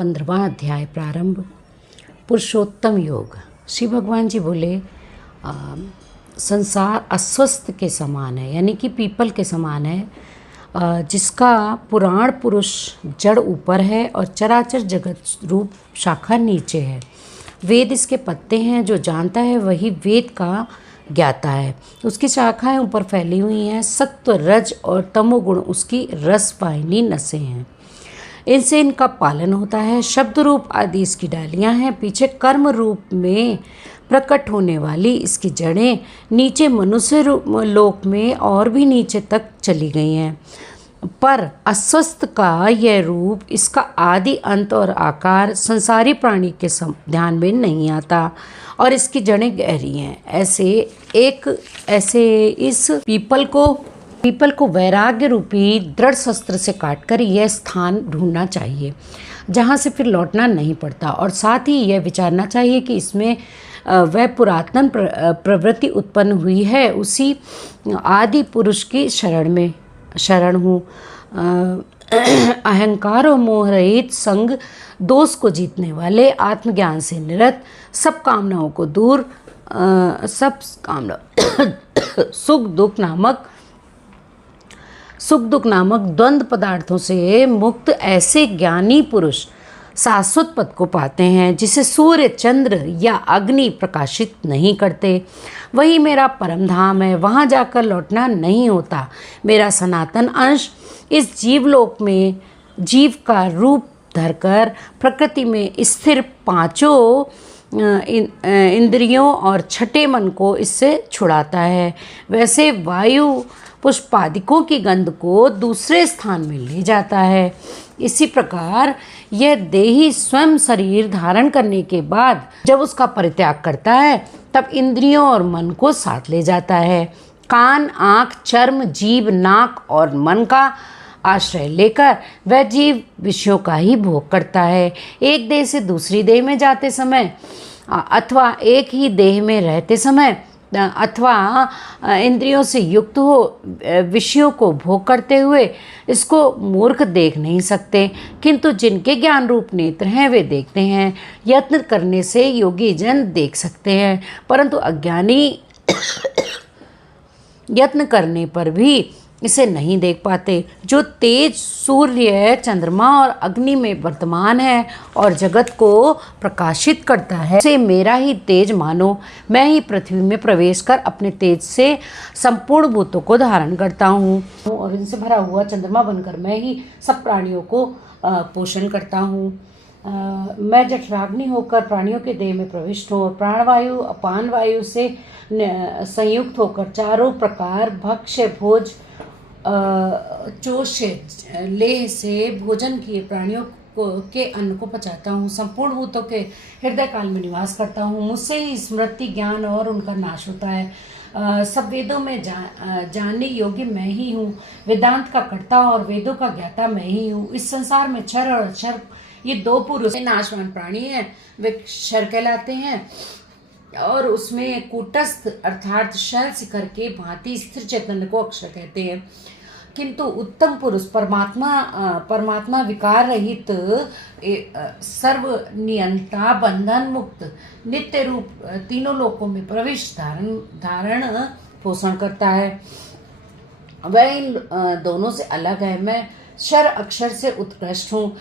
15वां अध्याय प्रारंभ। पुरुषोत्तम योग। श्री भगवान जी बोले संसार अस्वस्थ के समान है, यानी कि पीपल के समान है, जिसका पुराण पुरुष जड़ ऊपर है और चराचर जगत रूप शाखा नीचे है। वेद इसके पत्ते हैं, जो जानता है वही वेद का ज्ञाता है। उसकी शाखाएं ऊपर फैली हुई हैं। सत्व रज और तमोगुण उसकी रस वाहिनी नसें हैं, इनसे इनका पालन होता है। शब्द रूप आदि इसकी डालियां हैं। पीछे कर्म रूप में प्रकट होने वाली इसकी जड़ें नीचे मनुष्य लोक में और भी नीचे तक चली गई हैं। पर अस्वस्थ का यह रूप, इसका आदि अंत और आकार संसारी प्राणी के ध्यान में नहीं आता और इसकी जड़ें गहरी हैं। ऐसे इस पीपल को वैराग्य रूपी दृढ़ शस्त्र से काटकर यह स्थान ढूंढना चाहिए जहाँ से फिर लौटना नहीं पड़ता, और साथ ही यह विचारना चाहिए कि इसमें वह पुरातन प्रवृत्ति उत्पन्न हुई है, उसी आदि पुरुष की शरण हूँ। अहंकार और मोह रहित संग, दोष को जीतने वाले, आत्मज्ञान से निरत, सब कामनाओं को दूर, सुख दुख नामक द्वंद्व पदार्थों से मुक्त ऐसे ज्ञानी पुरुष शाश्वत पद को पाते हैं, जिसे सूर्य चंद्र या अग्नि प्रकाशित नहीं करते। वही मेरा परम धाम है, वहाँ जाकर लौटना नहीं होता। मेरा सनातन अंश इस जीवलोक में जीव का रूप धरकर प्रकृति में स्थिर पांचों इंद्रियों और छठे मन को इससे छुड़ाता है। वैसे वायु पुष्पादिकों की गंध को दूसरे स्थान में ले जाता है। इसी प्रकार यह देही स्वयं शरीर धारण करने के बाद जब उसका परित्याग करता है, तब इंद्रियों और मन को साथ ले जाता है। कान, आँख, चर्म, जीभ, नाक और मन का आश्रय लेकर वह जीव विषयों का ही भोग करता है। एक देह से दूसरी देह में जाते समय अथवा एक ही देह में रहते समय अथवा इंद्रियों से युक्त हो विषयों को भोग करते हुए इसको मूर्ख देख नहीं सकते, किंतु जिनके ज्ञान रूप नेत्र हैं वे देखते हैं। यत्न करने से योगी जन देख सकते हैं, परंतु अज्ञानी यत्न करने पर भी इसे नहीं देख पाते। जो तेज सूर्य, चंद्रमा और अग्नि में वर्तमान है और जगत को प्रकाशित करता है, उसे मेरा ही तेज मानो। मैं ही पृथ्वी में प्रवेश कर अपने तेज से संपूर्ण भूतों को धारण करता हूँ और इनसे भरा हुआ चंद्रमा बनकर मैं ही सब प्राणियों को पोषण करता हूँ। मैं जठराग्नि होकर प्राणियों के देह में प्रविष्ट हूँ और प्राणवायु अपान वायु से संयुक्त होकर चारों प्रकार भक्ष्य भोज चोष्य लेह से भोजन किए प्राणियों के अन्न को पचाता हूँ। संपूर्ण भूतों के हृदय काल में निवास करता हूँ। मुझसे ही स्मृति, ज्ञान और उनका नाश होता है। सब वेदों में जानने योग्य मैं ही हूँ। वेदांत का कर्ता और वेदों का ज्ञाता मैं ही हूँ। इस संसार में क्षर और अक्षर, ये दो पुरुष नाशवान प्राणी हैं। वे क्षर कहलाते हैं और उसमें कूटस्थ अर्थात शैल शिखर के भांति स्थिर चैतन्य को अक्षर कहते हैं। किंतु उत्तम पुरुष परमात्मा विकार रहित, सर्वनियंता, बंधन मुक्त, नित्य रूप तीनों लोकों में प्रविष्ट धारण पोषण करता है। वह इन दोनों से अलग है। मैं क्षर अक्षर से उत्कृष्ट हूँ।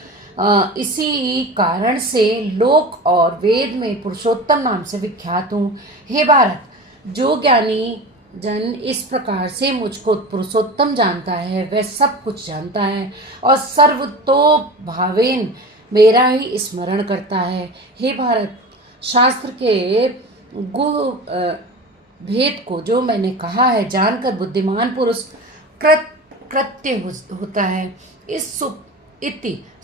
इसी कारण से लोक और वेद में पुरुषोत्तम नाम से विख्यात हूँ। हे भारत, जो ज्ञानी जन इस प्रकार से मुझको पुरुषोत्तम जानता है, वह सब कुछ जानता है और सर्वतो भावेन मेरा ही स्मरण करता है। हे भारत, शास्त्र के गुह भेद को जो मैंने कहा है जानकर बुद्धिमान पुरुष कृत्य होता है। इस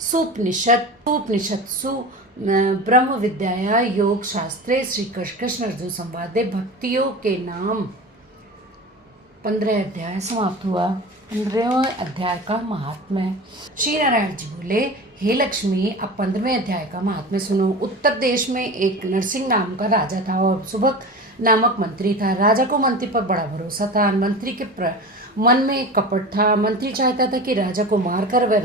सुपनिषत्सु ब्रह्म विद्या योग शास्त्रे श्री कृष्ण अर्जुन संवादे भक्तियों के नाम 15 अध्याय समाप्त हुआ। 15वें अध्याय का महात्म्य। श्री नारायण जी बोले, हे लक्ष्मी, अब 15वें अध्याय का महात्म्य सुनो। उत्तर देश में एक नरसिंह नाम का राजा था और सुभग नामक मंत्री था। राजा को मंत्री पर बड़ा भरोसा था। मंत्री के मन में कपट था। मंत्री चाहता था कि राजा को मारकर वह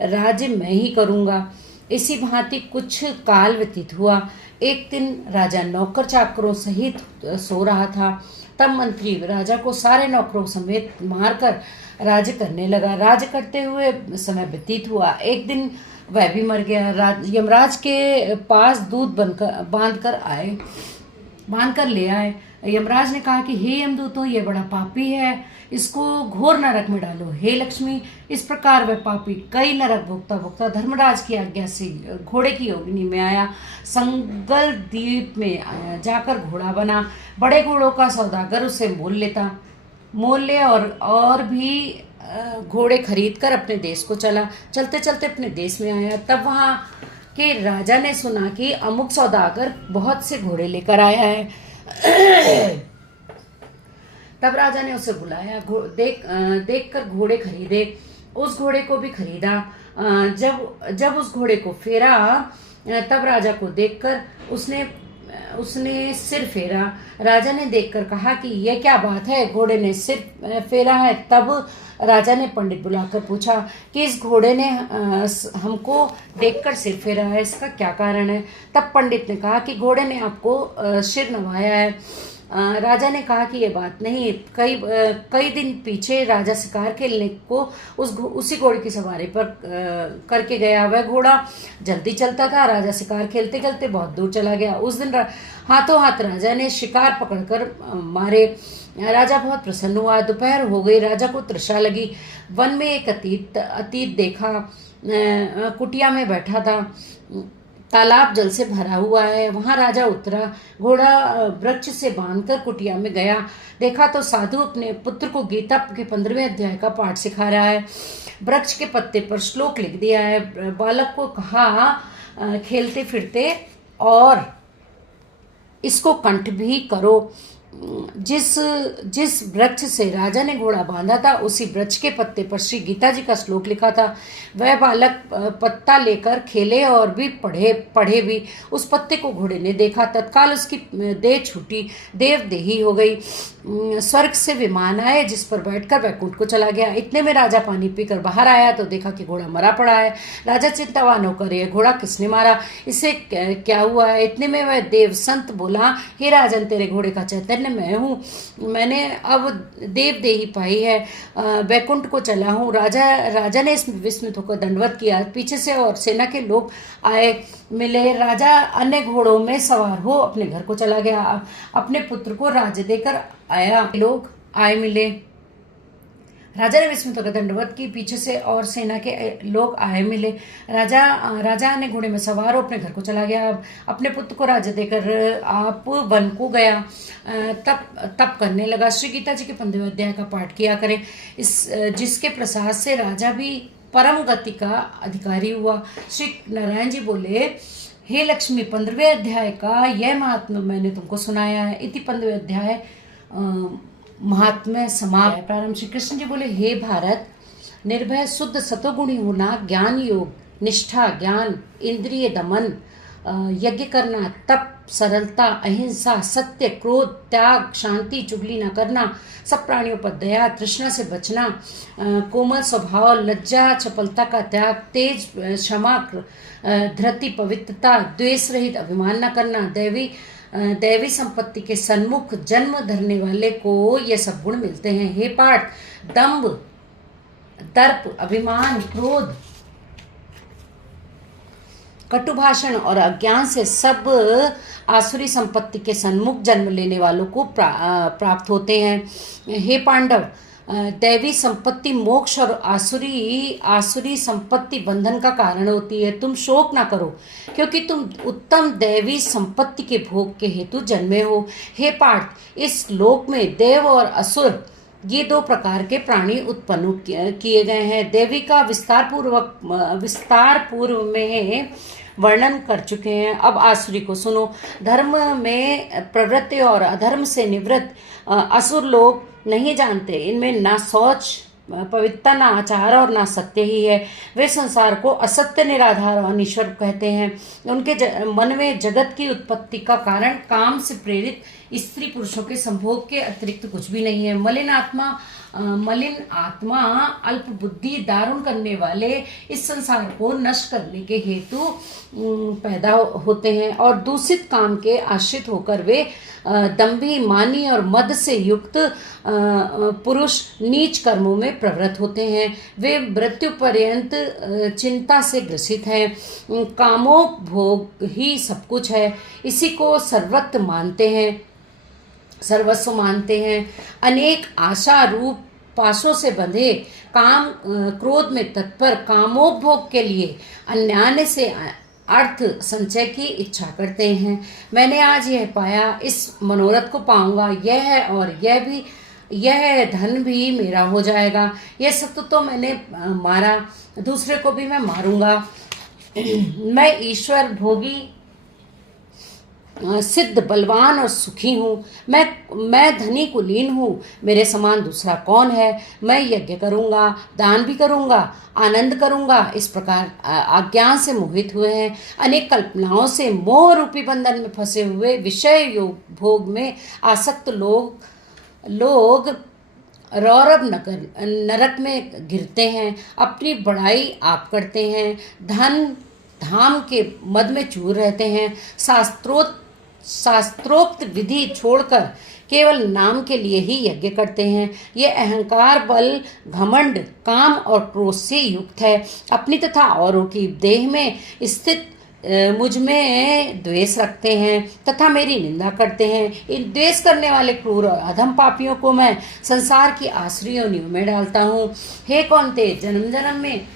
राज्य मैं ही करूँगा। इसी भांति कुछ काल व्यतीत हुआ। एक दिन राजा नौकर चाकरों सहित सो रहा था। तब मंत्री राजा को सारे नौकरों समेत मारकर राज्य करने लगा। राज्य करते हुए समय व्यतीत हुआ। एक दिन वह भी मर गया। यमराज के पास दूध बांध कर ले आए। यमराज ने कहा कि हे यमदूतों, ये बड़ा पापी है, इसको घोर नरक में डालो। हे लक्ष्मी। इस प्रकार वह पापी कई नरक भोगता भोगता धर्मराज की आज्ञा से घोड़े की योगिनी में आया। संगल द्वीप में जाकर घोड़ा बना। बड़े घोड़ों का सौदागर उसे मोल ले और भी घोड़े खरीद कर अपने देश को चला। चलते चलते अपने देश में आया। तब वहाँ के राजा ने सुना कि अमुक सौदागर बहुत से घोड़े लेकर आया है। तब राजा ने उसे बुलाया। देख कर घोड़े खरीदे। उस घोड़े को भी खरीदा। जब उस घोड़े को फेरा, तब राजा को देखकर उसने सिर फेरा। राजा ने देखकर कहा कि यह क्या बात है, घोड़े ने सिर फेरा है। तब राजा ने पंडित बुलाकर पूछा कि इस घोड़े ने हमको देखकर सिर फेरा है, इसका क्या कारण है। तब पंडित ने कहा कि घोड़े ने आपको सिर नवाया है। राजा ने कहा कि ये बात नहीं। कई दिन पीछे राजा शिकार खेलने को उसी घोड़े की सवारी पर करके गया। वह घोड़ा जल्दी चलता था। राजा शिकार खेलते खेलते बहुत दूर चला गया। उस दिन हाथों हाथ राजा ने शिकार पकड़कर मारे। राजा बहुत प्रसन्न हुआ। दोपहर हो गई। राजा को तृषा लगी। वन में एक अतीत देखा। कुटिया में बैठा था। तालाब जल से भरा हुआ है। वहां राजा उतरा। घोड़ा वृक्ष से बांधकर कुटिया में गया। देखा तो साधु अपने पुत्र को गीता के 15वें अध्याय का पाठ सिखा रहा है। वृक्ष के पत्ते पर श्लोक लिख दिया है। बालक को कहा खेलते फिरते और इसको कंठ भी करो। जिस वृक्ष से राजा ने घोड़ा बांधा था, उसी वृक्ष के पत्ते पर श्री गीता जी का श्लोक लिखा था। वह बालक पत्ता लेकर खेले और भी पढ़े भी। उस पत्ते को घोड़े ने देखा। तत्काल उसकी देह छूटी, देवदेही हो गई। स्वर्ग से विमान आए, जिस पर बैठकर वैकुंठ को चला गया। इतने में राजा पानी पीकर बाहर आया तो देखा कि घोड़ा मरा पड़ा है। राजा चिंतावान होकर, यह घोड़ा किसने मारा, इसे क्या हुआ है। इतने में वह देव संत बोला, हे राजन, तेरे घोड़े का चैतन्य मैं हूँ। मैंने अब देवदेही पाई है, वैकुंठ को चला हूँ। राजा ने इसमें विस्मित होकर दंडवत किया। पीछे से और सेना के लोग आए मिले। राजा अन्य घोड़ों में सवार हो अपने घर को चला गया। अपने पुत्र को राज्य देकर आया। लोग आए मिले। राजा ने विस्मित होकर दंडवत की। पीछे से और सेना के लोग आए मिले। राजा ने घोड़े में सवार हो अपने घर को चला गया। अपने पुत्र को राज्य देकर आप वन को गया। तप करने लगा। श्री गीता जी के 15वें अध्याय का पाठ किया करें। जिसके प्रसाद से राजा भी परम गति का अधिकारी हुआ। श्री नारायण जी बोले, हे लक्ष्मी, 15वें अध्याय का यह महात्म्य मैंने तुमको सुनाया है। इति 15वें अध्याय महात्म्य समाप्त। प्रारंभ। श्री कृष्ण जी बोले, हे भारत, निर्भय शुद्ध सतोगुणी होना, ज्ञान योग, निष्ठा, ज्ञान, इंद्रिय दमन, यज्ञ करना, तप, सरलता, अहिंसा, सत्य, क्रोध, त्याग, शांति, चुगली न करना, सब प्राणियों पर दया, तृष्णा से बचना, कोमल स्वभाव, लज्जा, चपलता का त्याग, तेज, क्षमा, धृति, पवित्रता, द्वेष रहित, अभिमान न करना, दैवी संपत्ति के सन्मुख जन्म धरने वाले को ये सब गुण मिलते हैं। हे पार्थ, दंभ, दर्प, अभिमान, क्रोध, कटुभाषण और अज्ञान से सब आसुरी संपत्ति के सन्मुख जन्म लेने वालों को प्राप्त होते हैं। हे पांडव, दैवी संपत्ति मोक्ष और आसुरी संपत्ति बंधन का कारण होती है। तुम शोक ना करो, क्योंकि तुम उत्तम दैवी संपत्ति के भोग के हेतु जन्मे हो। हे पार्थ, इस लोक में देव और असुर ये दो प्रकार के प्राणी उत्पन्न किए गए हैं। देवी का विस्तार पूर्व में वर्णन कर चुके हैं। अब आसुरी को सुनो। धर्म में प्रवृत्ति और अधर्म से निवृत्त असुर लोग नहीं जानते। इनमें ना सोच, पवित्रता, ना आचार और ना सत्य ही है। वे संसार को असत्य, निराधार और अनिश्वर कहते हैं। उनके मन में जगत की उत्पत्ति का कारण काम से प्रेरित स्त्री पुरुषों के संभोग के अतिरिक्त कुछ भी नहीं है। मलिन आत्मा मलिन आत्मा, अल्प बुद्धि, दारुण करने वाले इस संसार को नष्ट करने के हेतु पैदा होते हैं और दूषित काम के आश्रित होकर वे दंभी, मानी और मद से युक्त पुरुष नीच कर्मों में प्रवृत्त होते हैं। वे मृत्यु पर्यंत चिंता से ग्रसित हैं। कामोपभोग ही सब कुछ है, इसी को सर्वस्व मानते हैं। अनेक आशा रूप पाशों से बंधे काम क्रोध में तत्पर कामोपभोग के लिए अन्यान्य से अर्थ संचय की इच्छा करते हैं। मैंने आज यह पाया, इस मनोरथ को पाऊंगा, यह है और यह धन भी मेरा हो जाएगा। यह सत्य तो मैंने मारा, दूसरे को भी मैं मारूंगा। मैं ईश्वर भोगी, सिद्ध, बलवान और सुखी हूँ। मैं धनी कुलीन हूँ, मेरे समान दूसरा कौन है। मैं यज्ञ करूँगा, दान भी करूँगा, आनंद करूँगा। इस प्रकार अज्ञान से मोहित हुए हैं, अनेक कल्पनाओं से मोह रूपी बंधन में फंसे हुए विषय योग भोग में आसक्त लोग रौरव नरक में गिरते हैं। अपनी बड़ाई आप करते हैं, धन धाम के मद में चूर रहते हैं। शास्त्रोक्त विधि छोड़कर केवल नाम के लिए ही यज्ञ करते हैं। ये अहंकार, बल, घमंड, काम और क्रोध से युक्त है। अपनी तथा औरों की देह में स्थित मुझ में द्वेष रखते हैं तथा मेरी निंदा करते हैं। इन द्वेष करने वाले क्रूर और अधम पापियों को मैं संसार की आसुरी योनियों में डालता हूँ। हे कौन्ते, जन्म जन्म में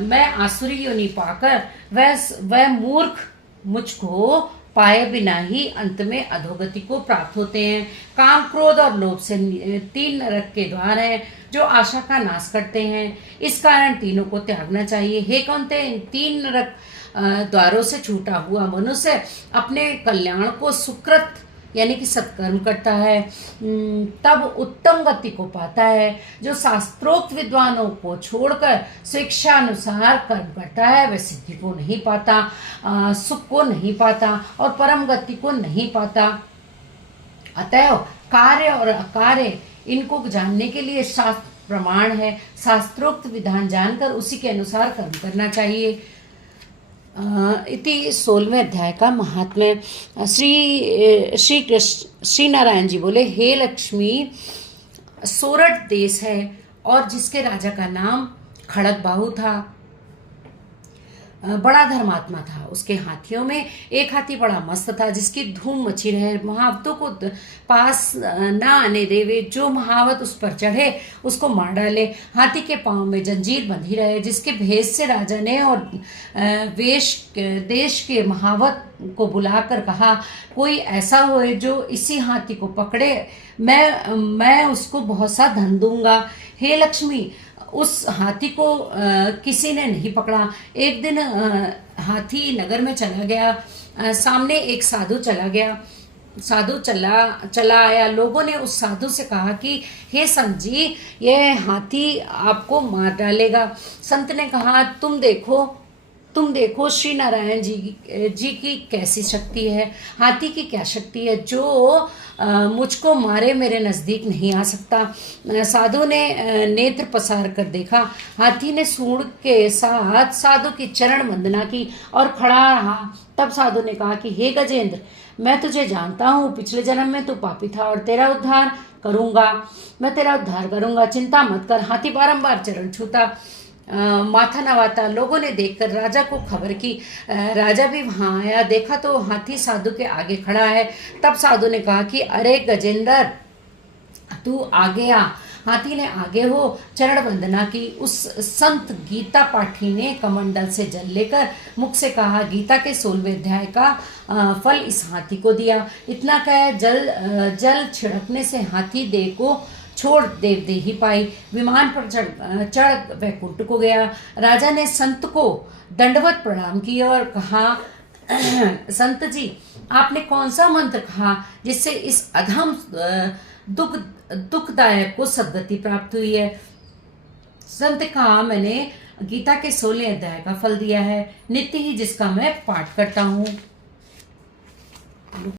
मैं आसुरी योनि पाकर वह मूर्ख मुझको पाए बिना ही अंत में अधोगति को प्राप्त होते हैं। काम, क्रोध और लोभ से 3 नरक के द्वार हैं जो आशा का नाश करते हैं। इस कारण तीनों को त्यागना चाहिए। हे कौन्ते, इन 3 नरक द्वारों से छूटा हुआ मनुष्य अपने कल्याण को सुकृत यानी कि सत्कर्म करता है, तब उत्तम गति को पाता है। जो शास्त्रोक्त विद्वानों को छोड़कर स्वेच्छानुसार कर्म करता है वह सिद्धि को नहीं पाता, सुख को नहीं पाता और परम गति को नहीं पाता। अतएव कार्य और अकार्य इनको जानने के लिए शास्त्र प्रमाण है। शास्त्रोक्त विधान जानकर उसी के अनुसार कर्म करना चाहिए। इति 16वें अध्याय का महात्म्य। श्री नारायण जी बोले, हे लक्ष्मी, सोरठ देश है और जिसके राजा का नाम खड़गबाहु था, बड़ा धर्मात्मा था। उसके हाथियों में एक हाथी बड़ा मस्त था जिसकी धूम मची रहे, महावतों को पास न आने देवे। जो महावत उस पर चढ़े उसको मार डाले। हाथी के पांव में जंजीर बंधी रहे, जिसके भेद से राजा ने और देश के महावत को बुलाकर कहा, कोई ऐसा होए जो इसी हाथी को पकड़े, मैं उसको बहुत सा धन दूंगा। हे लक्ष्मी, उस हाथी को किसी ने नहीं पकड़ा। एक दिन हाथी नगर में चला गया। सामने एक साधु चला गया। साधु चला आया। लोगों ने उस साधु से कहा कि हे संत जी, यह हाथी आपको मार डालेगा। संत ने कहा, तुम देखो श्री नारायण जी की कैसी शक्ति है। हाथी की क्या शक्ति है जो मुझको मारे मेरे नजदीक नहीं आ सकता। साधु ने नेत्र पसार कर देखा। हाथी ने सूंड के साथ साधु की चरण वंदना की और खड़ा रहा। तब साधु ने कहा कि हे गजेंद्र, मैं तुझे जानता हूँ। पिछले जन्म में तू पापी था और तेरा उद्धार करूंगा। मैं तेरा उद्धार करूंगा, चिंता मत कर। हाथी बारंबार चरण छूता, माथा नवाता। लोगों ने देखकर राजा को खबर की। राजा भी वहां आया। देखा तो हाथी साधु के आगे खड़ा है। तब साधु ने कहा कि अरे गजेंद्र, तू आगे आ। हाथी ने आगे हो चरण वंदना की। उस संत गीता पाठी ने कमंडल से जल लेकर मुख से कहा, गीता के 16वें अध्याय का फल इस हाथी को दिया। इतना कह जल छिड़कने से हाथी देह को छोड़ देवदेही पाई। विमान पर चढ़ वैकुंठ को गया। राजा ने संत को दंडवत प्रणाम किया और कहा, संत जी, आपने कौन सा मंत्र कहा जिससे इस अधम दुखदायक को सद्गति प्राप्त हुई है? संत कहा, मैंने गीता के 16वें अध्याय का फल दिया है, नित्य ही जिसका मैं पाठ करता हूँ।